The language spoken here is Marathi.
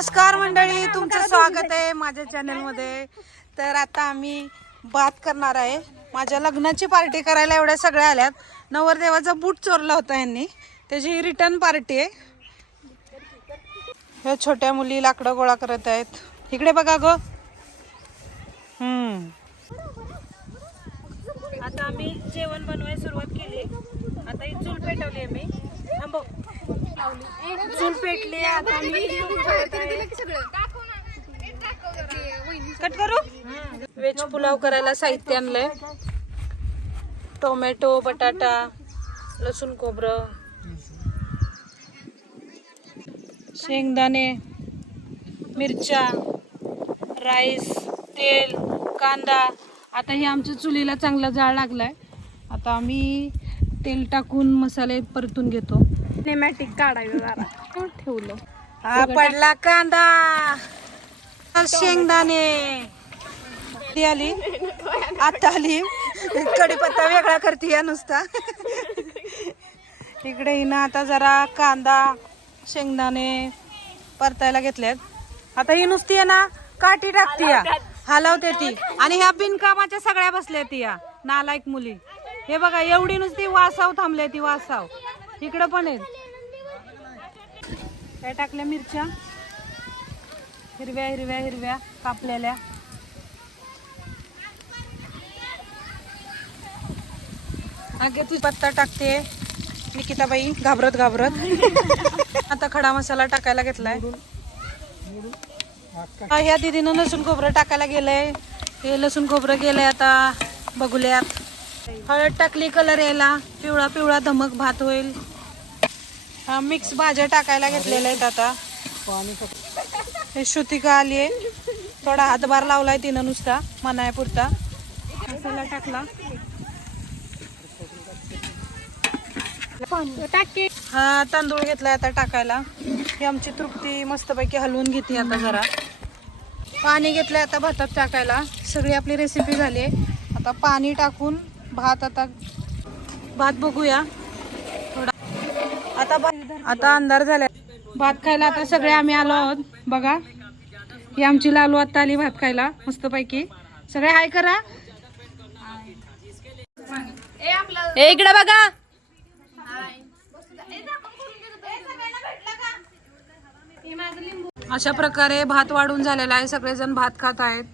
नमस्कार मंडळी, तुमचं स्वागत आहे माझ्या चॅनल मध्ये। तर आता आम्ही भात करणार आहे। माझ्या लग्नाची पार्टी करायला एवढ्या सगळ्या आल्यात। नवरदेवाचा बूट चोरला होता यांनी, त्याची रिटर्न पार्टी आहे। ह्या छोट्या मुली लाकडं गोळा करत आहेत। इकडे बघा ग। आता आम्ही जेवण बनवायला सुरुवात केली। आता ही चूल पेटवली आहे मी। थांबव, चूल पेटली। आता मी कट करू। वेज पुलाव करायला साहित्य आणलंय। टोमॅटो, बटाटा, लसूण, खोबरं, शेंगदाणे, मिरच्या, राईस, तेल, कांदा। आता हे आमच्या चुलीला चांगला जाळ लागलाय। आता आम्ही तेल टाकून मसाले परतून घेतो। सिनेमॅटिक काढायचं जरा ठेवलं। हा पडला कांदा, शेंगदाणे, ती आली, आता आली कढीपत्ता वेगळा करते या नुसता। इकडे हिनं आता जरा कांदा, शेंगदाणे परतायला घेतल्यात। आता ही नुसती आहे ना काठी टाकते या, हलवते ती। आणि ह्या बिनकामाच्या सगळ्या बसल्या ती या नालायक मुली। हे बघा एवढी नुसती वासाव थांबले ती वासाव। इकडं पण आहेत। काय टाकल्या मिरच्या, हिरव्या हिरव्या हिरव्या कापलेल्या। आगे ती पत्ता टाकते निकिताबाई घाबरत घाबरत। आता खडा मसाला टाकायला घेतलाय। ह्या दीदीनं लसूण खोबरं टाकायला गेलंय। हे लसूण खोबरं गेलंय आता बघूल्यात। हळद टाकली कलर यायला, पिवळा पिवळा धमक भात होईल। हा मिक्स भाज्या टाकायला घेतलेल्या आहेत। आता हे श्रुतिका आली आहे, थोडा हातभार लावलाय तिनं नुसता मनायपुरता। मसाला टाकला, हा तांदूळ घेतलाय आता टाकायला। ही आमची तृप्ती मस्तपैकी हलवून घेते आता जरा। पाणी घेतलंय आता भातात टाकायला। सगळी आपली रेसिपी झाली। आता पाणी टाकून भात, आता भात बघूया थोडा। आता अंधार झाला, भात खायला आता सगळे आम्ही आलो आहोत। बघा ही आमची लालू आता आली भात खायला मस्तपैकी। सगळे हाय करा। इकडे बघा। अशा प्रकारे भात वाढून झालेला आहे। सगळेजण भात खात आहेत।